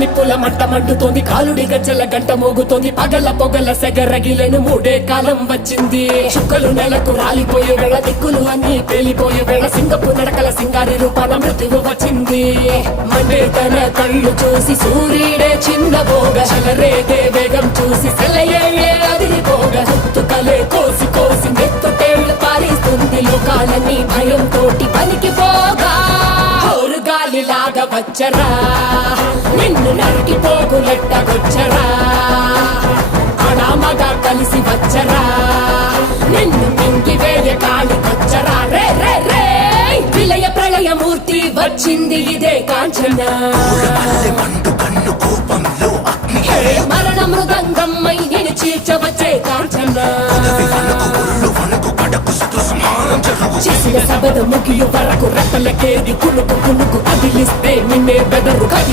నిప్పుల మంట మండుతోంది, కాలుడి గజ్జల గంట మోగుతోంది, పగల పొగల సెగరగిలను మూడే కాలం వచ్చింది. చుక్కలు నెలకు రాలిపోయే వేళ, దిక్కులు అన్ని పేలిపోయే వేళ, సింగపు నడకల సింగారి రూపాన మృత్యువు వచ్చింది. మండే తన కళ్ళు చూసి సూర్యుడే చిన్నబోగ, చలరేగే వేగం చూసి సెలయే అదిరిపోగ, గుర్తుకలే కోసి కోసి నెత్తుటేళ్లు పారిస్తుంది, లోకాలన్నీ భయం తోటి పనికిపోగా. గాలిలాగా వచ్చరా, నిన్ను నరికి పోగులెట్టగొచ్చరా, అడామగా కలిసి వచ్చరా, నిన్ను మింగి వేయ కాలికొచ్చరా. రే రే రే విలయ ప్రళయ మూర్తి వచ్చింది ఇదే కాంచన, మరణ మృదంగమ్మై నేను చీల్చవచ్చే కాంచన. చేసిన సబద ముగియు వరకు రెప్పలకేది కునుకు కునుకు కదిలిస్తే నిన్నే బెదరు కది